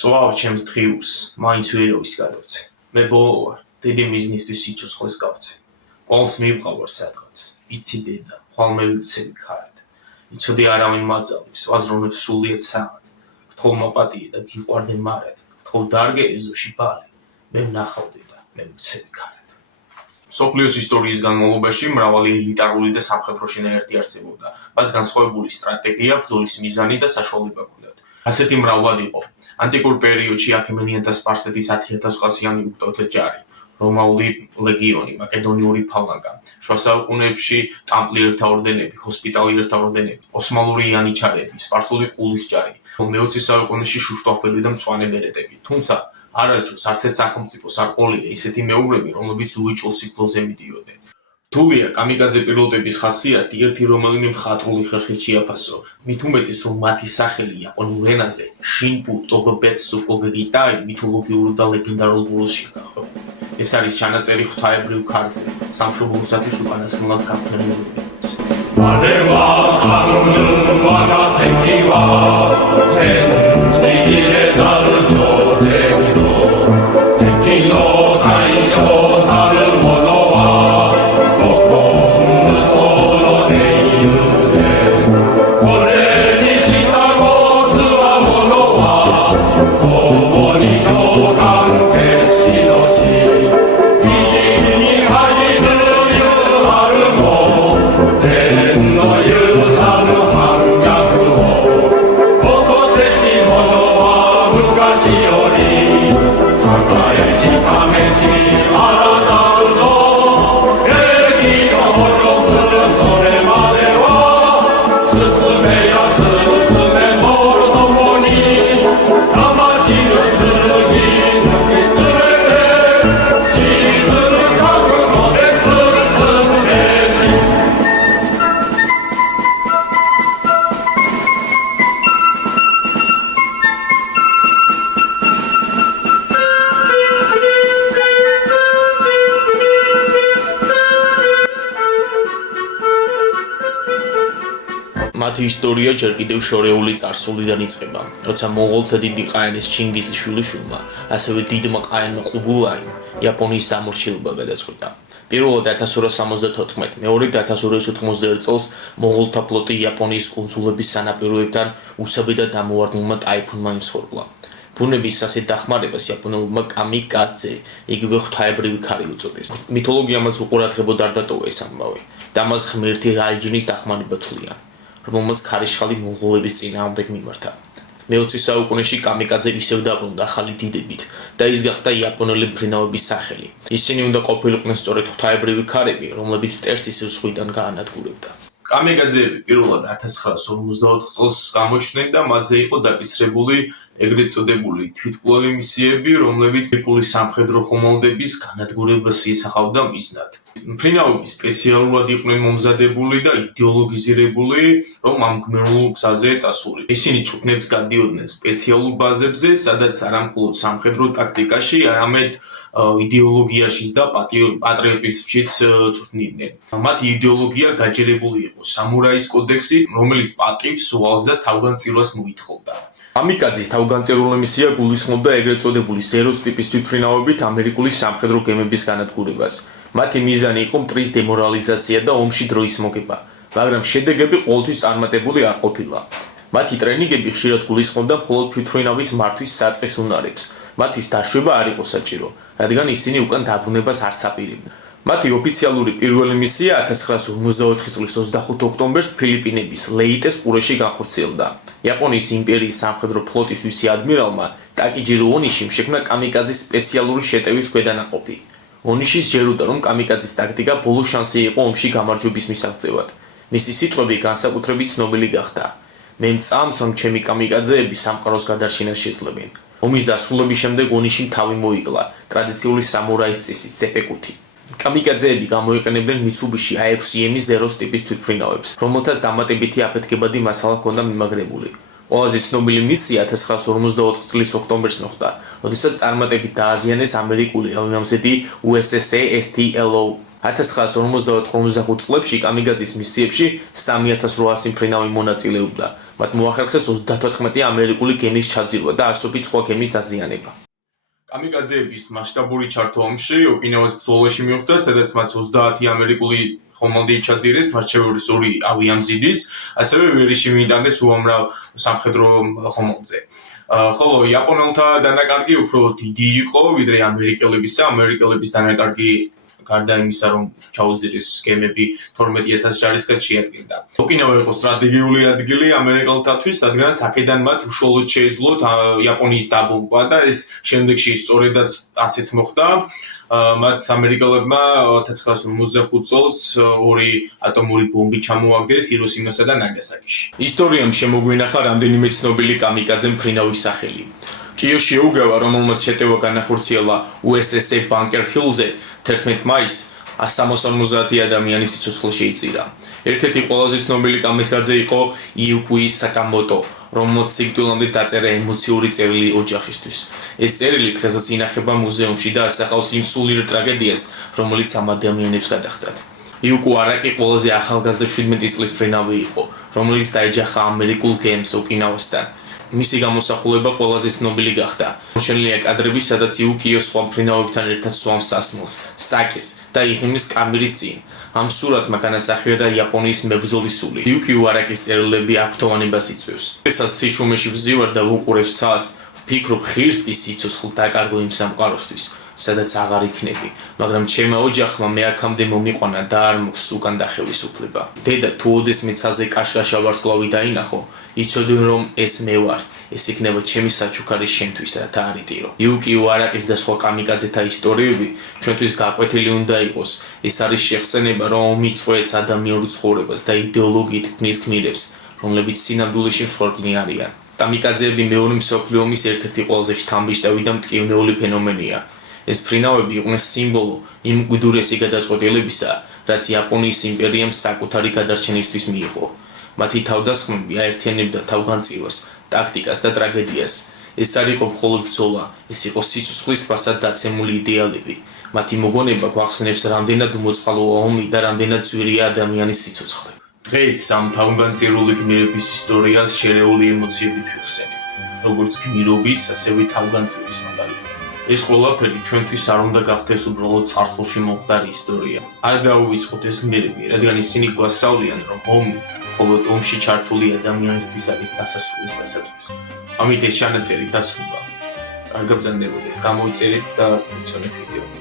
წვავ ჩემს დღიურს, მაინც ვეროვის გადავცე. მე ბოლო ვარ, დიდი მიზნისთვის სიცოცხლეს გავცე. ყოველს მივყავარ სადღაც, იცი დედა, ხვალ მე ვიცები ხარად. იცოდი არავინ მაძავებს, ვაზროვნებ სრულიად საღად. გთხოვ მოპატიე და გიყვარდე მარად, გთხოვ დარგე ეზოში ბალი, მე ვნახავდე და მე ვიცები ხარად. მსოფლიოს ისტორიის განმავლობაში მრავალი ელიტარული და სამხედრო შენაერთი არსებობდა. მათ განსხვავებული სტრატეგია, ბრძოლის მიზანი და საშუალება ჰქონდათ. ასეთი მრავლად იყო. ანტიკურ პერიოდში აქემენიანთა სპარსეთის 10,000-ყაციანი უგდავთა ჯარი, რომაული ლეგიონი, მაკედონიური ფალანგა, შუა საუკუნეებში ტამპლიერთა ორდენები, ჰოსპიტალიერთა ორდენები, ოსმალური იანიჩარები, სპარსული ყულის ჯარი, მე-20 საუკუნეში შუშტაფელი და მწვანე ბერეტები. თუმცა არასდროს არც ერთ სახელმწიფოს არ ყოლია ისეთი მეუღლები, რომლებიც უეჭველ სიკვდილზე მიდიოდნენ. რთულია კამიკაძე პილოტების ხასიათი, ერთი რომელიმე მხატვრული ხერხით შეაფასო. მით უმეტეს, რომ მათი სახელი იაპონურ ენაზე შინპუ ტოგობეტსუ კოგეგიტაი მითოლოგიურ და ლეგენდარულ ბურსში გახდა. ეს არის ჩანაწერი ღვთაებრივ ქარზე, სამშობლოსათვის უკანასკნელად გაფორმებულებს. მათი ისტორია ჯერ კიდევ შორეული წარსულიდან იწყება, როცა მონღოლთა დიდი ყაენის ჩინგიზის შვილიშვილმა, ასევე დიდმა ყაენმა ყუბულაიმ იაპონიის დამორჩილება გადაწყვიტა. პირველად 1274, მეორედ 1291 წელს მონღოლთა ფლოტი იაპონიის კუნძულების სანაპიროებთან უსაბედად დამოვარდნილმა ტაიფუნმა იმსხვრბლა. ბუნების ასეთ დახმარებას იაპონელებმა კამიკაძე, იგივე ღვთაებრივი ქარი უწოდეს. მითოლოგიამაც უყურადღებოდ არ დატოვა ეს ამბავი და მას ღმერთი რაიჯნის დახმარება თვლიან, რომელმაც ქარიშხალი მონღოლების წინააღმდეგ მიმართა. მე-20 საუკუნეში კამიკაძე ისევ დაბრუნდა ახალი დიდებით და ის გახდა იაპონელი მფრინავების სახელი. ისინი უნდა ყოფილიყვნენ სწორედ ღვთაებრივი ქარები, რომლებიც მტერს ისევ ზღვიდან გაანადგურებდა. კამიკაძეები პირველად 1944 წელს გამოჩნდნენ და მათზე იყო დაკისრებული ეგრეთ წოდებული თვითმკვლელი მისიები, რომლებიც ეპოლის სამხედრო ხომალდების განადგურებას იესახავდა მიზნად. მფრინავები სპეციალურად იყვნენ მომზადებული და იდეოლოგიზირებული, რომ ამ გმირულ გზაზე წასული. ისინი წვრთნებს გადიოდნენ სპეციალურ ბაზებზე, სადაც არა მხოლოდ სამხედრო ტაქტიკაში, არამედ იდეოლოგიაშიც და პატრიოტიზმშიც წვრთნიდნენ. მათი იდეოლოგია გაჯერებული იყო სამურაის კოდექსით, რომელიც პატრიოტს სუვალს და თავგანწირვას მოითხოვდა. კამიკაძის თავგანწირული მისია გულისხმობდა ეგრეთ წოდებული ზეროს ტიპის თვითმფრინავებით ამერიკული სამხედრო გემების განადგურებას. მათი მიზანი იყო მტრის დემორალიზაცია და ომში დროის მოგება, მაგრამ შედეგები ყოველთვის წარმატებული არ ყოფილა. მათი ტრენინგები ხშირად გულისხმობდა მხოლოდ თვითმფრინავის მართვის საწყის უნარებს. მათთვის დაშვება არ იყო საჭირო, რადგან ისინი უკან დაბრუნებას არც აპირებდნენ. მათი ოფიციალური პირველი მისია 1954 წლის 25 ოქტომბერს ფილიპინების ლეიტეს ყურეში განხორციელდა. იაპონიის იმპერიის სამხედრო ფლოტის ვისი ადმირალმა ტაკიჯირო ონიშიმ შექმნა კამიკაძის სპეციალური შეტევის ქვედანაყოფი. ონიშის ჯეროდა, რომ კამიკაძის ტაქტიკა ბოლო შანსი იყო ომში გამარჯვების მისაღწევად. მისი სიტყვები განსაკუთრებით ცნობილი გახდა. მე მწამს, რომ ჩემი კამიკაძეები სამყაროს გადარჩენას შეძლებენ. ომის დასრულების შემდეგ ონიშიმ თავი მოიკლა ტრადიციული სამურაის წესით სეპეკუთი. კამიკაძეები გამოიყენებდნენ მიცუბიში AX-0 ტიპის თვითმფრინავებს, რომელთაც დამატებითი აფეთქებადი მასალა ჰქონდა მიმაგრებული. ყველაზე ცნობილი მისია 1954 წლის ოქტომბერს მოხდა, როდესაც წარმატებით დააზიანეს ამერიკული ავიამზედი USS STLO. 1954-55 წლებში კამიკაძის მისიებში 3800 მფრინავი მონაწილეობდა, მათ მოახერხეს 34 ამერიკული გემის ჩაძირვა და ასობით სხვა გემის დაზიანება. კამიკაძეების მასშტაბური ჩართვა ომში ოკინავას ბრძოლაში მიუხვდა, სადაც მათ 30 ამერიკული ხომალდი ჩაძირეს, მათ შორის 2 ავიამზიდის, ასევე ვერიში მიიტანეს უამრავ სამხედრო ხომალდზე. ხოლო იაპონელთა დანაკარგი უფრო დიდი იყო, ვიდრე ამერიკელებისა. ამერიკელების დანაკარგი გარდა იმისა, რომ ჩაუძირეს გემები 12000 ჯარისკაც შეადგენდა. ოკინავა იყო სტრატეგიული ადგილი ამერიკელთათვის, რადგანაც აქედან მათ უშუალოდ შეეძლოთ იაპონიის დაბომბვა და ეს შემდეგში სწორედაც ასეც მოხდა. მათ ამერიკელებმა 1955 წელს 2 ატომური ბომბი ჩამოაგდეს ჰიროსიმასა და ნაგასაკიში. ისტორიამ შემოგვინახა რამდენიმე ცნობილი კამიკაძე მფრინავის სახელი. კიო შეუგავა, რომელმაც შეტევა განახორციელა USS Bunker Hill-ზე 11 მაისს 150 ადამიანის სიცოცხლე შეიწირა. ერთ-ერთი ყველაზე ცნობილი კამიკაძე იყო იუკი საკამოტო, რომელმაც სიკვდილამდე დაწერა ემოციური წერილი ოჯახისთვის. ეს წერილი დღესაც ინახება მუზეუმში და ასახავს იმ სულიერ ტრაგედიას, რომელიც ამ ადამიანებს გადახდათ. იუკი არაკი ყველაზე ახალგაზრდა 17 წლის მფრინავი იყო, რომელიც დაეჯახა ამერიკულ გემს ოკინავასთან. მისი გამოსახულება ყველაზე ცნობილი გახდა. მოშენილია კადრები, სადაც იუკიო სხვა მფრინავებთან ერთად სვამს სასმელს, საკის და იღიმის კამერის წინ. ამ სურათმა განასახიერა იაპონიის მებრძოლის სული. იუკიო არაკის წერილები აქრთოვანებას იწვევს. ესაც სიჩუმეში ვზივარ და ვუყურებ ცას, ვფიქრობ ღირს კი სიცოცხლე დაკარგო იმ სამყაროსთვის, სადაც აღარ იქნები, მაგრამ ჩემმა ოჯახმა მე აქამდე მომიყვანა და არ მოქვს უკან დახევის უფლება. დედა თუ ოდესმე ცაზე კაშკაშა ვარსკვლავი დაინახო, იცოდნენ რომ ეს მე ვარ. ეს იქნება ჩემი საჩუქარი შენთვის, რათა არ იტირო. იუკიო არაკის და სხვა კამიკაძეთა ისტორიები ჩვენთვის გაკვეთილი უნდა იყოს. ეს არის შეხსენება, რომ მიწყვეტს ადამიანურ ცხოვრებას და იდეოლოგიით ქმნის გმირებს, რომლებიც სინამდვილეში მსხვერპლი არიან. კამიკაძეები მეორე მსოფლიო ომის ერთ-ერთი ყველაზე შთამბეჭდავი და მტკივნეული ფენომენია. ეს მფრინავები იყვნენ სიმბოლო იმ უდურესი გადაწყვეტილებისა, რაც იაპონიის იმპერიამ საკუთარი გადარჩენისთვის მიიღო. მათი თავდასხმები აერთიანებდა თავგანწირვას, ტაქტიკას და ტრაგედიას. ეს არ იყო მხოლოდ ბრძოლა, ეს იყო სიცოცხლის ფასად დაცემული იდეალები. მათი მოგონება გვახსენებს, რამდენად უმოწყალოა ომი და რამდენად ძვირია ადამიანის სიცოცხლე. დღეს ამ თავგანწირული გმირების ისტორიას შერეული ემოციებით ვიხსენებთ, როგორც გმირობის, ასევე თავგანწირვის მაგალითად. ეს ყველაფერი ჩვენთვის არ უნდა გახდეს უბრალოდ ცარცულში მომხდარი ისტორია. არ გაუვიწყოთ ეს გმირები, რადგან ისინი გვასწავლიან, რომ ომი მხოლოდ ომში ჩართული ადამიანისთვის არის დასასრულის დასაწყისი. ამით ეს ჩანაწერი დასრულდა. კარგად ბრძანდებოდეთ, გამოიწერეთ და იცოდეთ ვიდეო.